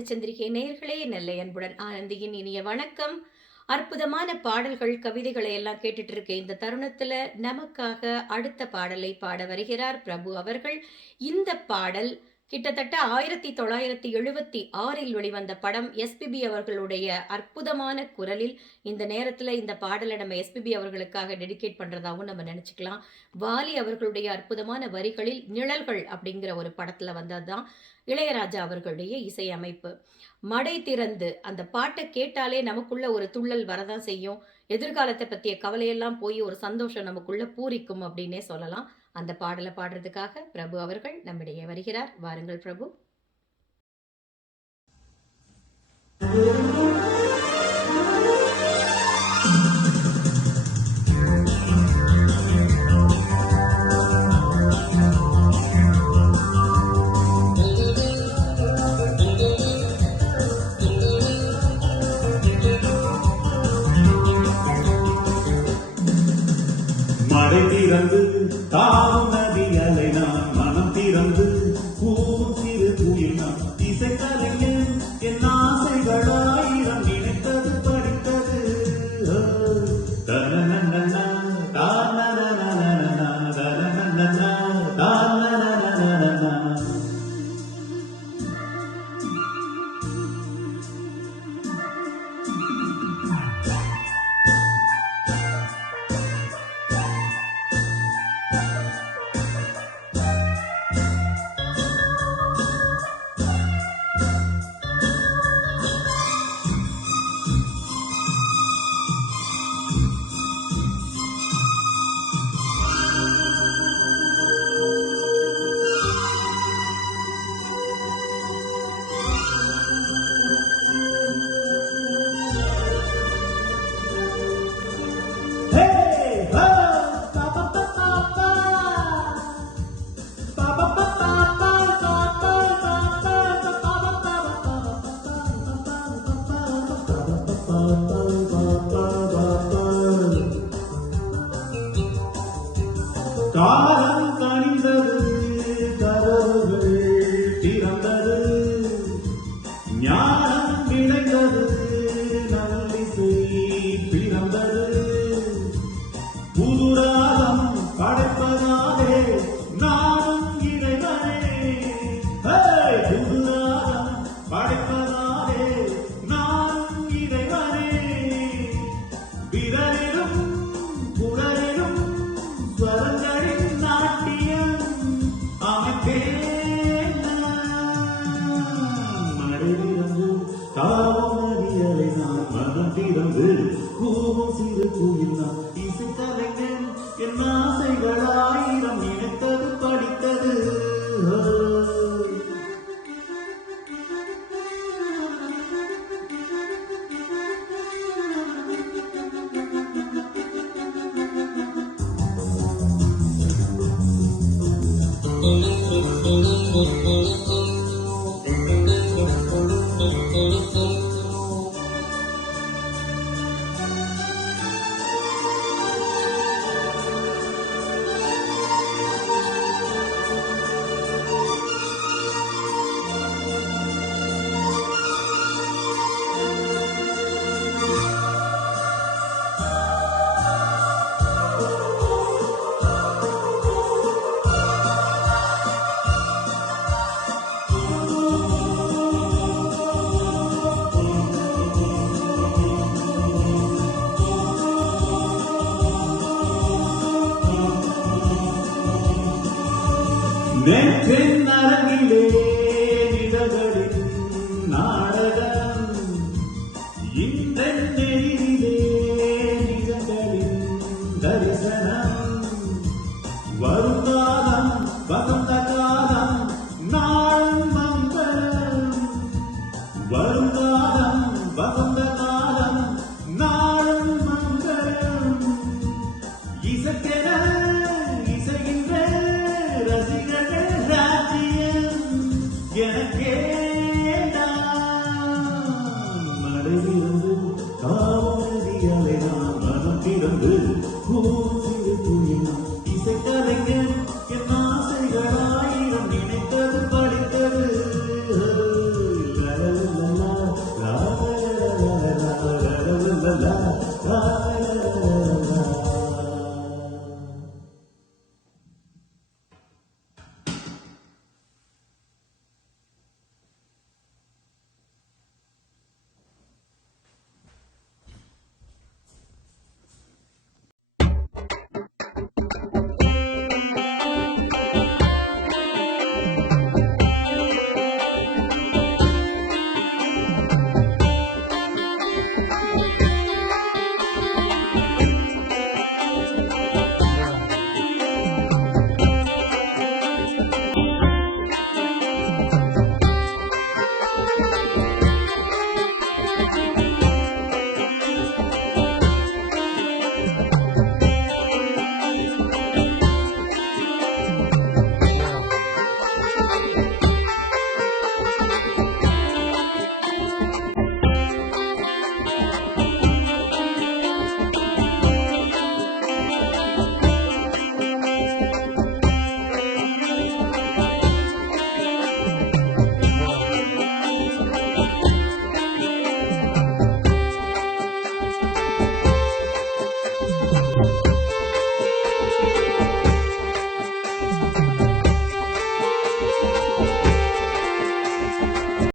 பாடச்சந்திரிகை நேயர்களே, நெல்லை அன்புடன் ஆனந்தியின் இனிய வணக்கம். அற்புதமான பாடல்கள், கவிதைகளை எல்லாம் கேட்டுட்டு இருக்க இந்த தருணத்துல நமக்காக அடுத்த பாடலை பாட வருகிறார் பிரபு அவர்கள். இந்த பாடல் கிட்டத்தட்ட 1976 வெளிவந்த படம். எஸ்பிபி அவர்களுடைய அற்புதமான குரலில் இந்த நேரத்துல இந்த பாடலை நம்ம எஸ்பிபி அவர்களுக்காக டெடிகேட் பண்றதாகவும் நம்ம நினைச்சுக்கலாம். வாலி அவர்களுடைய அற்புதமான வரிகளில் நிழல்கள் அப்படிங்கிற ஒரு படத்துல வந்ததுதான் இளையராஜா அவர்களுடைய இசையமைப்பு. மடை திறந்து அந்த பாட்டை கேட்டாலே நமக்குள்ள ஒரு துள்ளல் வரதான் செய்யும். எதிர்காலத்தை பற்றிய கவலையெல்லாம் போய் ஒரு சந்தோஷம் நமக்குள்ள பூரிக்கும் அப்படின்னே சொல்லலாம். அந்த பாடலை பாடுறதுக்காக பிரபு அவர்கள் நம்மிடையே வருகிறார். வாருங்கள் பிரபு. மடை திறந்து தாவும் நதி அலை நான் மனம் திறந்து பூவும் சிறு குயில் நான் இசைக்கலைஞன் என் ஆசைகளாயிரம் நினைத்தது படித்தது தனநன்னா தானநனா தனநன்னா தானநனா. காலம் கனிந்தது, கதவுகள் திறந்தது, ஞானம் விளைந்தது, நல்லிசை பிறந்தது, புதுராகம் படைப்பதாலே நானும் இறைவனே. புதுராகம் படைப்பதாலே நானும் இறைவனே. விரலிலும் குரலிலும் ஸ்வரங்களின் நாட்டியம் அமைப்பேன். மழையிலிருந்து தாவும் நதியலை நான் மனம் திறந்து கூவும் சிறு குயில் நான் இசைக்கலைஞன் என் ஆசைகளாயிரம் நினைத்தது படித்தது. நெற்றின் அரங்கிலே நிழல்களின் நாடகம், இன்றென் நெறியிலே நிழல்களின் தரிசனம். வருங்காலம் வசந்த காலம் நாளும் மங்களம். வருங்காலம் வசந்த காலம் நாளும் மங்களம். இசைக்கென இசைகின்ற ரசிகர்கள் ராஜ்யம் எனக்கே. மழை இருந்து